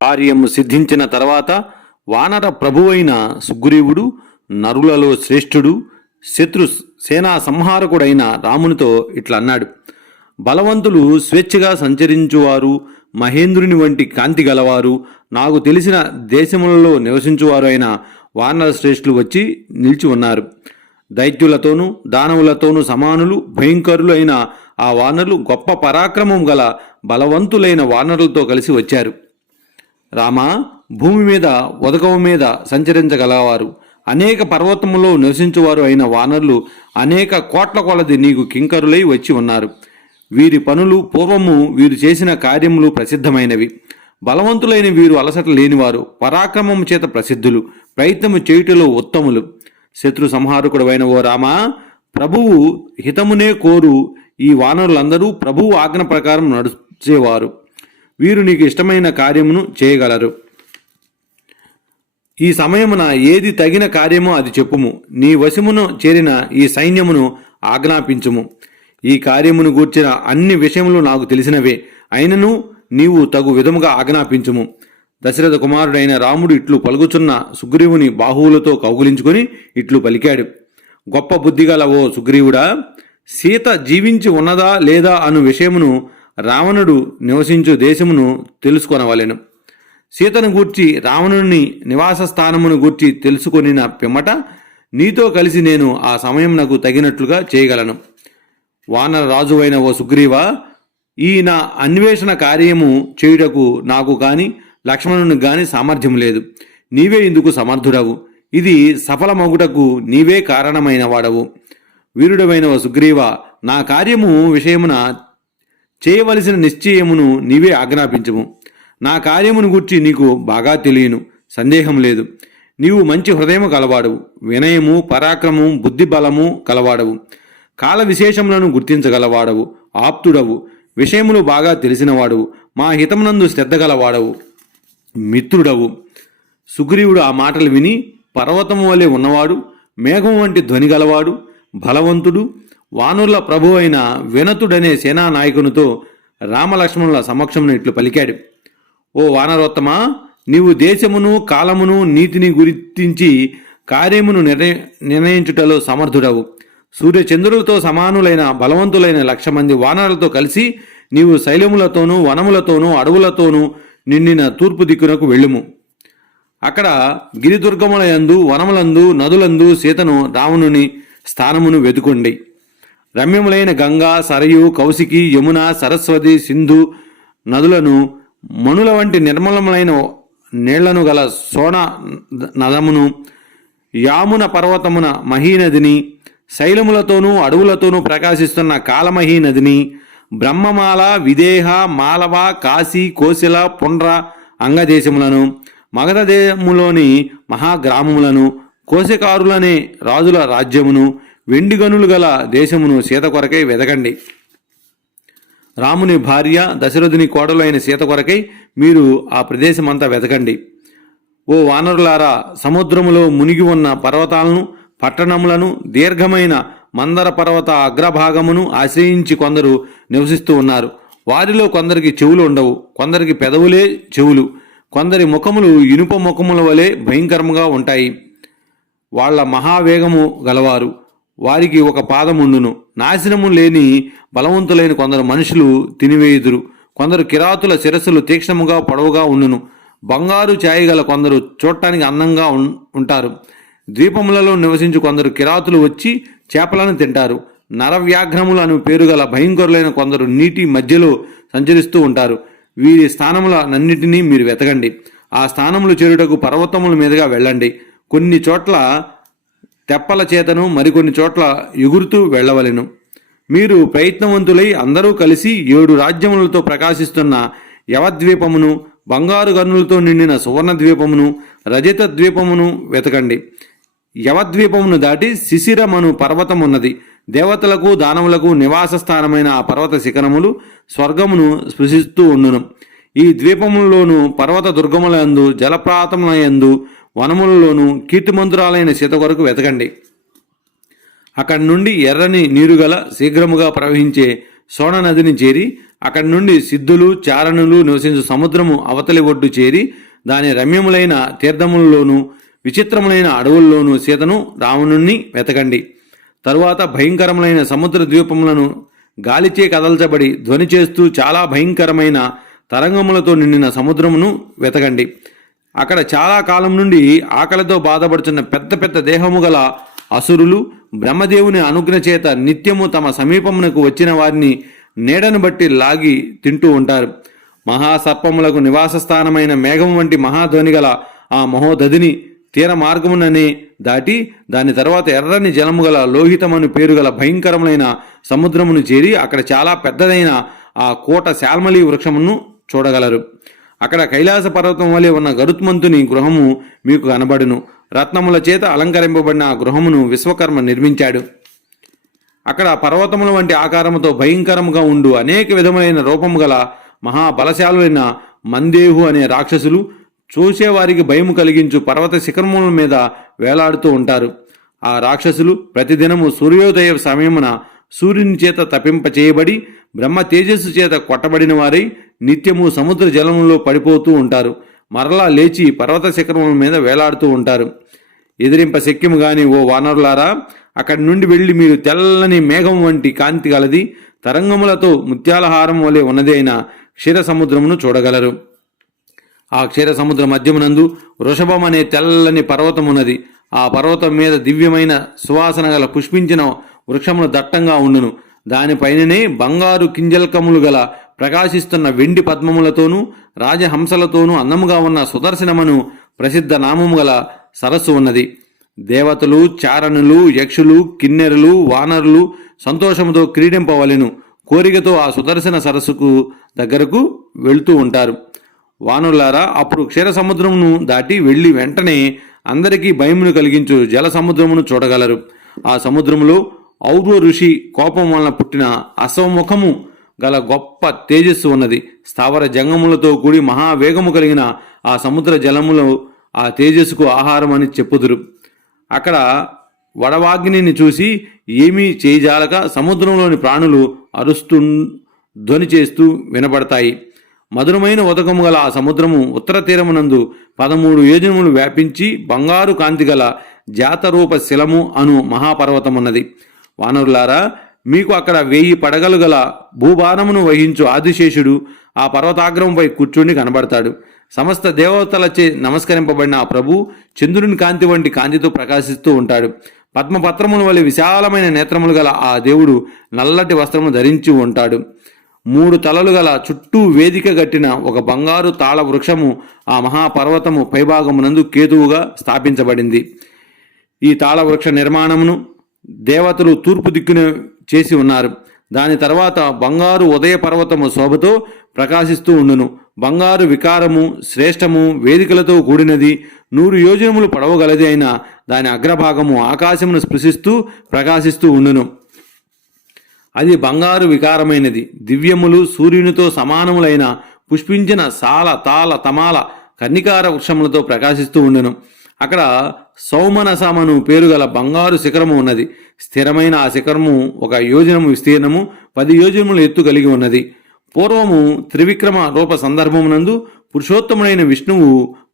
కార్యము సిద్ధించిన తర్వాత వానర ప్రభువైన సుగ్రీవుడు నరులలో శ్రేష్ఠుడు, శత్రు సేనా సంహారకుడైన రామునితో ఇట్లా అన్నాడు. బలవంతులు, స్వేచ్ఛగా సంచరించువారు, మహేంద్రుని వంటి కాంతి గలవారు, నాకు తెలిసిన దేశములలో నివసించువారు అయిన వానర శ్రేష్ఠులు వచ్చి నిలిచి ఉన్నారు. దైత్యులతోనూ దానవులతోనూ సమానులు, భయంకరులు అయిన ఆ వానరులు గొప్ప పరాక్రమం గల బలవంతులైన వానరులతో కలిసి వచ్చారు. రామా, భూమి మీద ఉదకము మీద సంచరించగలవారు, అనేక పర్వతములో నివసించువారు అయిన వానరులు అనేక కోట్ల కొలది నీకు కింకరులై వచ్చి ఉన్నారు. వీరి పనులు పూర్వము వీరు చేసిన కార్యములు ప్రసిద్ధమైనవి. బలవంతులైన వీరు అలసట లేనివారు, పరాక్రమము చేత ప్రసిద్ధులు, ప్రయత్నము చేయుటలో ఉత్తములు. శత్రు సంహారకుడైన ఓ రామా, ప్రభువు హితమునే కోరు ఈ వానరులందరూ ప్రభువు ఆజ్ఞ ప్రకారం నడిచేవారు. వీరు నీకు ఇష్టమైన కార్యమును చేయగలరు. ఈ సమయమున ఏది తగిన కార్యమో అది చెప్పుము. నీ వశమును చేరిన ఈ సైన్యమును ఆజ్ఞాపించుము. ఈ కార్యమును గూర్చిన అన్ని విషయములు నాకు తెలిసినవే, అయినను నీవు తగు విధముగా ఆజ్ఞాపించుము. దశరథ కుమారుడైన రాముడు ఇట్లు పలుకుచున్న సుగ్రీవుని బాహువులతో కౌగులించుకొని ఇట్లు పలికాడు. గొప్ప బుద్ధిగల ఓ సుగ్రీవుడా, సీత జీవించి ఉన్నదా లేదా అను విషయమును రావణుడు నివసించు దేశమును తెలుసుకొనవలెను. సీతను గూర్చి, రావణుని నివాస స్థానమును గూర్చి తెలుసుకొనిన పిమ్మట నీతో కలిసి నేను ఆ సమయమునకు తగినట్లుగా చేయగలను. వానర రాజువైన ఓ సుగ్రీవా, ఈ నా అన్వేషణ కార్యము చేయుటకు నాకు గాని లక్ష్మణునికి గాని సామర్థ్యం లేదు. నీవే ఇందుకు సమర్థుడవు. ఇది సఫలమగుటకు నీవే కారణమైన వాడవు. వీరుడమైన ఓ సుగ్రీవ, నా కార్యము విషయమున చేయవలసిన నిశ్చయమును నీవే ఆజ్ఞాపించము. నా కార్యమును గూర్చి నీకు బాగా తెలియను, సందేహం లేదు. నీవు మంచి హృదయము కలవాడవు, వినయము, పరాక్రమము, బుద్ధిబలము కలవాడవు, కాల విశేషములను గుర్తించగలవాడవు, ఆప్తుడవు, విషయములు బాగా తెలిసినవాడవు, మా హితమునందు శ్రద్ధ గలవాడవు, మిత్రుడవు. సుగ్రీవుడు ఆ మాటలు విని పర్వతము వలె ఉన్నవాడు, మేఘం వంటి ధ్వని గలవాడు, బలవంతుడు, వానుర్ల ప్రభు అయిన వినతుడనే సేనానాయకునితో రామలక్ష్మణుల సమక్షమును ఇట్లు పలికాడు. ఓ వానరోత్తమా, నీవు దేశమును, కాలమును, నీతిని గుర్తించి కార్యమును నిర్ణయించుటలో సమర్థుడవు. సూర్యచంద్రులతో సమానులైన బలవంతులైన 1,00,000 మంది వానరులతో కలిసి నీవు శైలములతోనూ వనములతోనూ అడవులతోనూ నిండిన తూర్పు దిక్కునకు వెళ్ళుము. అక్కడ గిరిదుర్గముల యందు, వనములందు, నదులందు సీతను, రావణుని స్థానమును వెతుకోండి. రమ్యములైన గంగా, సరయు, కౌశికి, యమున, సరస్వతి, సింధు నదులను, మణుల వంటి నిర్మలములైన నీళ్లను గల సోన నదమును, యామున పర్వతమున మహీనదిని, శైలములతోనూ అడవులతోనూ ప్రకాశిస్తున్న కాలమహీ నదిని, బ్రహ్మమాల, విదేహ, మాలవ, కాశీ, కోశల, పుండ్ర అంగదేశములను, మగధదేశములోని మహాగ్రామములను, కోశకారులనే రాజుల రాజ్యమును, వెండి గనులు గల దేశమును సీత కొరకై వెదకండి. రాముని భార్య దశరథుని కోడలు అయిన సీత కొరకై మీరు ఆ ప్రదేశమంతా వెతకండి. ఓ వానరులారా, సముద్రములో మునిగి ఉన్న పర్వతాలను, పట్టణములను, దీర్ఘమైన మందర పర్వత అగ్రభాగమును ఆశ్రయించి కొందరు నివసిస్తూ ఉన్నారు. వారిలో కొందరికి చెవులు ఉండవు, కొందరికి పెదవులే చెవులు, కొందరి ముఖములు ఇనుప ముఖముల వలె భయంకరముగా ఉంటాయి. వాళ్ల మహావేగము గలవారు, వారికి ఒక పాదముండును. నాశనము లేని బలవంతులైన కొందరు మనుషులు తినివేయుదురు. కొందరు కిరాతుల శిరస్సులు తీక్ష్ణముగా పొడవుగా ఉండును. బంగారు ఛాయగల కొందరు చూడటానికి అందంగా ఉంటారు. ద్వీపములలో నివసించు కొందరు కిరాతులు వచ్చి చేపలను తింటారు. నరవ్యాఘ్రములు అను పేరుగల భయంకరులైన కొందరు నీటి మధ్యలో సంచరిస్తూ ఉంటారు. వీరి స్థానములన్నిటినీ మీరు వెతకండి. ఆ స్థానములు చేరుటకు పర్వతముల మీదుగా వెళ్ళండి. కొన్ని చోట్ల తెప్పల చేతను, మరికొన్ని చోట్ల ఎగురుతూ వెళ్ళవలెను. మీరు ప్రయత్నవంతులై అందరూ కలిసి 7 రాజ్యములతో ప్రకాశిస్తున్న యవద్వీపమును, బంగారు గనులతో నిండిన సువర్ణ ద్వీపమును, రజత ద్వీపమును వెతకండి. యవద్వీపమును దాటి శిశిరమను పర్వతమున్నది. దేవతలకు, దానవులకు నివాస స్థానమైన ఆ పర్వత శిఖరములు స్వర్గమును స్పృశిస్తూ ఉండును. ఈ ద్వీపములలోను, పర్వత దుర్గములందు, జలప్రాతములందు, వనములలోనూ కీర్తిమంతురాలైన సీత కొరకు వెతకండి. అక్కడి నుండి ఎర్రని నీరుగల శీఘ్రముగా ప్రవహించే సోణ నదిని చేరి అక్కడి నుండి సిద్ధులు చారణులు నివసించు సముద్రము అవతలి ఒడ్డు చేరి దాని రమ్యములైన తీర్థములలోనూ విచిత్రములైన అడవుల్లోనూ సీతను రావణుణ్ణి వెతకండి. తరువాత భయంకరములైన సముద్ర ద్వీపములను గాలిచే కదల్చబడి ధ్వని చేస్తూ చాలా భయంకరమైన తరంగములతో నిండిన సముద్రమును వెతకండి. అక్కడ చాలా కాలం నుండి ఆకలితో బాధపడుతున్న పెద్ద పెద్ద దేహము గల అసురులు బ్రహ్మదేవుని అనుజ్ఞ చేత నిత్యము తమ సమీపమునకు వచ్చిన వారిని నీడను బట్టి లాగి తింటూ ఉంటారు. మహాసర్పములకు నివాస స్థానమైన మేఘం వంటి మహాధ్వని గల ఆ మహోదధిని తీర మార్గముననే దాటి దాని తర్వాత ఎర్రని జలము గల లోహితమను పేరు గల భయంకరములైన సముద్రమును చేరి అక్కడ చాలా పెద్దదైన ఆ కోట శాల్మలి వృక్షమును చూడగలరు. అక్కడ కైలాస పర్వతం వలె ఉన్న గరుత్మంతుని గృహము మీకు కనబడును. రత్నముల చేత అలంకరింపబడిన ఆ గృహమును విశ్వకర్మ నిర్మించాడు. అక్కడ పర్వతముల వంటి ఆకారముతో భయంకరముగా ఉండు అనేక విధములైన రూపము గల మహాబలశాలులైన మందేహు అనే రాక్షసులు చూసేవారికి భయము కలిగించు పర్వత శిఖరముల మీద వేలాడుతూ ఉంటారు. ఆ రాక్షసులు ప్రతిదినము సూర్యోదయ సమయమున సూర్యుని చేత తపింప చేయబడి బ్రహ్మ తేజస్సు చేత కొట్టబడిన వారై నిత్యము సముద్ర జలములో పడిపోతూ ఉంటారు. మరలా లేచి పర్వత శిఖరముల మీద వేలాడుతూ ఉంటారు. ఎదిరింప శక్యము గాని ఓ వానరులారా, అక్కడి నుండి వెళ్ళి మీరు తెల్లని మేఘం వంటి కాంతి గలది తరంగములతో ముత్యాలహారం వలె ఉన్నది అయిన క్షీర సముద్రమును చూడగలరు. ఆ క్షీర సముద్ర మధ్యమునందు వృషభం అనే తెల్లని పర్వతమున్నది. ఆ పర్వతం మీద దివ్యమైన సువాసన గల పుష్పించిన వృక్షములు దట్టంగా ఉండును. దానిపైననే బంగారు కింజల్కములు గల ప్రకాశిస్తున్న వెండి పద్మములతోనూ రాజహంసలతోనూ అందముగా ఉన్న సుదర్శనమను ప్రసిద్ధ నామము గల సరస్సు ఉన్నది. దేవతలు, చారణులు, యక్షులు, కిన్నెరులు, వానరులు సంతోషముతో క్రీడింపవలెను కోరికతో ఆ సుదర్శన సరస్సుకు దగ్గరకు వెళ్తూ ఉంటారు. వానరులారా, అప్పుడు క్షీర సముద్రమును దాటి వెళ్ళి వెంటనే అందరికీ భయమును కలిగించు జల సముద్రమును చూడగలరు. ఆ సముద్రములో ఔర్వ ఋషి కోపం వలన పుట్టిన అశ్వముఖము గల గొప్ప తేజస్సు ఉన్నది. స్థావర జంగములతో కూడి మహావేగము కలిగిన ఆ సముద్ర జలములో ఆ తేజస్సుకు ఆహారం అని చెప్పుదురు. అక్కడ వడవాగ్నిని చూసి ఏమీ చేయజాలక సముద్రంలోని ప్రాణులు అరుస్తూ ధ్వని చేస్తూ వినబడతాయి. మధురమైన ఉదకము గల ఆ సముద్రము ఉత్తర తీరమునందు 13 యోజనములు వ్యాపించి బంగారు కాంతి గల జాతరూప శిలము అను మహాపర్వతమున్నది. వానరులారా, మీకు అక్కడ 1000 పడగలు గల భూభారమును వహించు ఆదిశేషుడు ఆ పర్వతాగ్రముపై కూర్చుని కనబడతాడు. సమస్త దేవతలచే నమస్కరింపబడిన ఆ ప్రభు చంద్రుని కాంతి వంటి కాంతితో ప్రకాశిస్తూ ఉంటాడు. పద్మపత్రముల వలె విశాలమైన నేత్రములు గల ఆ దేవుడు నల్లటి వస్త్రము ధరించి ఉంటాడు. 3 తలలు గల చుట్టూ వేదిక గట్టిన ఒక బంగారు తాళ వృక్షము ఆ మహాపర్వతము పైభాగమునందు కేతువుగా స్థాపించబడింది. ఈ తాళ వృక్ష నిర్మాణమును దేవతలు తూర్పు దిక్కున చేసి ఉన్నారు. దాని తర్వాత బంగారు ఉదయ పర్వతము శోభతో ప్రకాశిస్తూ ఉండును. బంగారు వికారము శ్రేష్టము వేదికలతో కూడినది 100 యోజనములు పొడవగలది అయిన దాని అగ్రభాగము ఆకాశమును స్పృశిస్తూ ప్రకాశిస్తూ ఉండును. అది బంగారు వికారమైనది. దివ్యములు సూర్యునితో సమానములైన పుష్పించిన సాల తాళ తమాల కన్నికార వృక్షములతో ప్రకాశిస్తూ ఉండును. అక్కడ సౌమనసమను పేరుగల బంగారు శిఖరము ఉన్నది. స్థిరమైన ఆ శిఖరము 1 యోజనము విస్తీర్ణము 10 యోజనముల ఎత్తు కలిగి ఉన్నది. పూర్వము త్రివిక్రమ రూప సందర్భమునందు పురుషోత్తముడైన విష్ణువు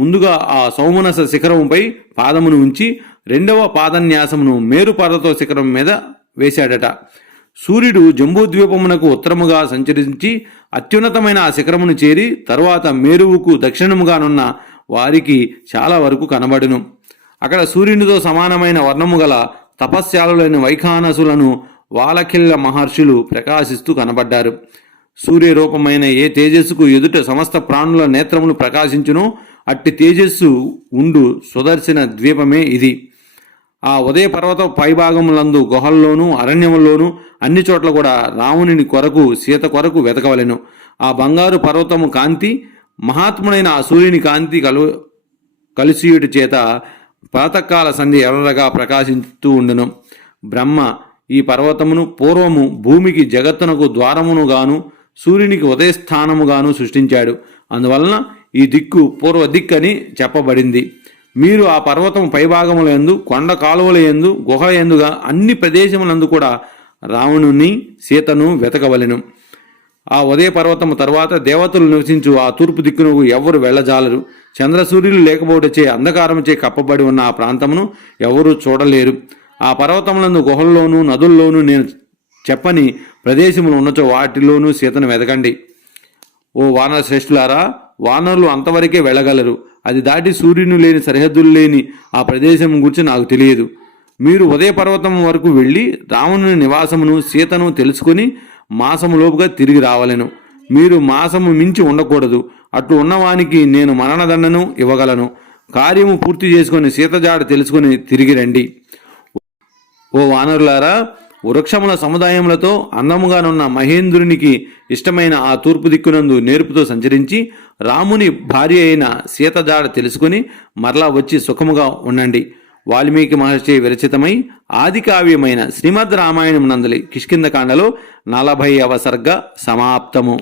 ముందుగా ఆ సౌమనస శిఖరముపై పాదమును ఉంచి 2వ పాదన్యాసమును మేరు పర్వత శిఖరం మీద వేశాడట. సూర్యుడు జంబూద్వీపమునకు ఉత్తరముగా సంచరించి అత్యున్నతమైన ఆ శిఖరమును చేరి తరువాత మేరువుకు దక్షిణముగానున్న వారికి చాలా వరకు కనబడును. అక్కడ సూర్యునితో సమానమైన వర్ణము గల తపస్యాలులైన వైఖానసులను వాలఖిల్ల మహర్షులు ప్రకాశిస్తూ కనబడ్డారు. సూర్యరూపమైన ఏ తేజస్సుకు ఎదుట సమస్త ప్రాణుల నేత్రములు ప్రకాశించునో అట్టి తేజస్సు ఉండు సుదర్శన ద్వీపమే ఇది. ఆ ఉదయ పర్వత పైభాగములందు గుహల్లోనూ అరణ్యముల్లోనూ అన్ని చోట్ల కూడా రావణుని కొరకు సీత కొరకు వెతకవలెను. ఆ బంగారు పర్వతము కాంతి మహాత్ముడైన ఆ సూర్యుని కాంతి కలిసియుడి చేత ప్రాతకాల సంధి ఎర్రగా ప్రకాశిస్తూ ఉండును. బ్రహ్మ ఈ పర్వతమును పూర్వము భూమికి జగత్తునకు ద్వారమునుగాను సూర్యునికి ఉదయస్థానముగాను సృష్టించాడు. అందువలన ఈ దిక్కు పూర్వ దిక్కు అని చెప్పబడింది. మీరు ఆ పర్వతం పైభాగముల యందు కొండ కాలువల యందు గుహల యందుగా అన్ని ప్రదేశములందు కూడా రావణుని సీతను వెతకవలెను. ఆ ఉదయ పర్వతము తర్వాత దేవతలు నివసించు ఆ తూర్పు దిక్కునకు ఎవ్వరు వెళ్ళజాలరు. చంద్రసూర్యులు లేకపోవటచే అంధకారముచే కప్పబడి ఉన్న ఆ ప్రాంతమును ఎవరూ చూడలేరు. ఆ పర్వతములందు గుహల్లోనూ నదుల్లోనూ నేను చెప్పని ప్రదేశములు ఉన్నచో వాటిలోనూ సీతను వెతకండి. ఓ వానర శ్రేష్ఠులారా, వానరులు అంతవరకే వెళ్ళగలరు. అది దాటి సూర్యుని లేని సరిహద్దులు లేని ఆ ప్రదేశం గురించి నాకు తెలియదు. మీరు ఉదయ పర్వతం వరకు వెళ్ళి రావణుని నివాసమును సీతను తెలుసుకుని మాసములోపుగా తిరిగి రావలెను. మీరు మాసము మించి ఉండకూడదు. అట్లు ఉన్నవానికి నేను మరణదండను ఇవ్వగలను. కార్యము పూర్తి చేసుకుని సీతజాడ తెలుసుకుని తిరిగి రండి. ఓ వానరులారా, వృక్షముల సముదాయములతో అందముగానున్న మహేంద్రునికి ఇష్టమైన ఆ తూర్పు దిక్కునందు నేర్పుతో సంచరించి రాముని భార్య అయిన సీతజాడ తెలుసుకుని మరలా వచ్చి సుఖముగా ఉండండి. వాల్మీకి మహర్షి విరచితమై ఆది కావ్యమైన శ్రీమద్ రామాయణం నందలి కిష్కింధకాండలో 40వ సర్గ సమాప్తము.